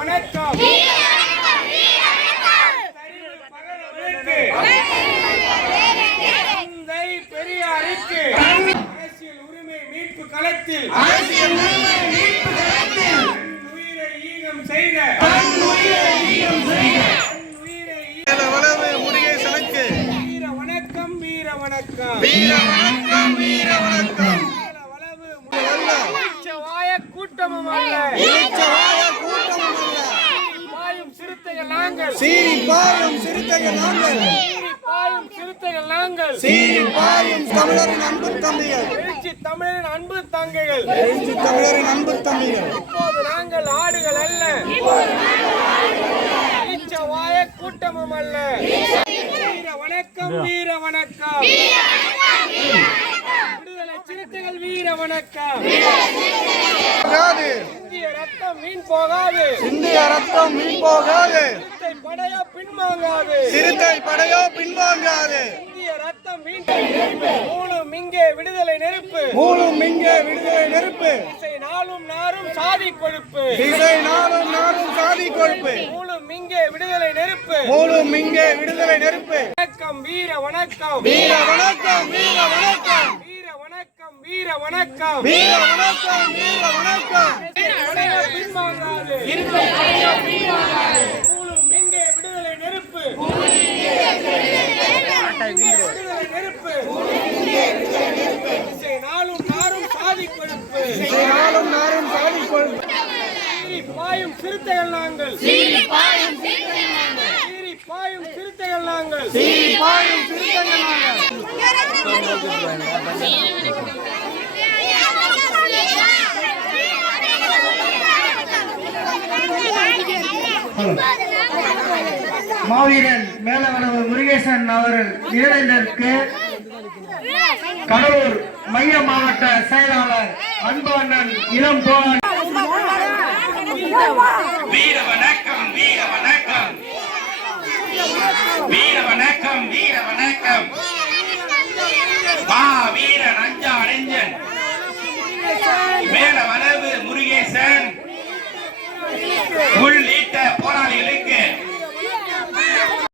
வணக்கம். தந்தை பெரியாருக்கு அரசியல் உரிமை மீட்பு களத்தில் அரசியல் உரிமை மீட்பு களத்தில் உயிரை ஈகம் செய்த உயிரை வீர வணக்கம் வீர வணக்கம். வீர வணக்கம் வீர கூட்டமும் அல்ல. சிறுத்தைகள் நாங்கள் பாயும் சிறுத்தைகள் நாங்கள். சீறி சிறுத்தைகள் நாங்கள் சீரி பாயும் தமிழரின் அன்பு தம்பிகள். எழுச்சி தமிழரின் அன்பு தங்கைகள் எழுச்சி தமிழரின் அன்பு தம்பிகள். இப்போது நாங்கள் ஆடுகள் அல்ல. இளிச்ச வாய கூட்டமும் அல்ல. வீர வணக்கம் வீர வணக்கம். விடுதலை சிறுத்தைகள் வீர வணக்கம். இந்திய ரத்தம் வீண் போகாது. இந்திய ரத்தம் மீன் போகாது. சிறுத்தை படையா பின்வாங்காது. சிறுத்தை படையோ பின்வாங்காது. இந்திய ரத்தம் வீண் மூலம் இங்கே விடுதலை நெருப்பு. மூலும் இங்கே விடுதலை நெருப்பு. இசை நாளும் நாரும் சாதி கொழுப்பு. திசை நாளும் நாடும் சாதி கொழுப்பு. இங்கே விடுதலை நெருப்பு. மூலும் இங்கே விடுதலை நெருப்பு. வணக்கம் வீர வணக்கம். வீர வணக்கம் வீர வணக்கம். வீர வணக்கம் வீர வணக்கம். வீர வணக்கம் படையா பின்வாங்காது இருந்த படையா பின்வாங்காது மூலம் இங்கே விடுதலை நெருப்பு விடுதலை நெருப்பு இசை நாளும் நாரும் சாதி கொழுப்பு திசை நாளும் நாடும் சாதி கொழுப்பு சீறி பாயும் சிறுத்தைகள் நாங்கள். சீறி பாயும் சிறுத்தைகள் நாங்கள். சீறி பாயும் சிறுத்தைகள் நாங்கள். மாவீரன் மேலவனவு முருகேசன் அவர்கள் இளைஞருக்கு கடலூர் மைய மாவட்ட செயலாளர் அன்பு இளம் போராளி வீர வணக்கம் வீர வணக்கம். வீர வணக்கம் வீர வணக்கம். மா வீர நஞ்சா நெஞ்சன். மேல வளவு முருகேசன். உள்ளி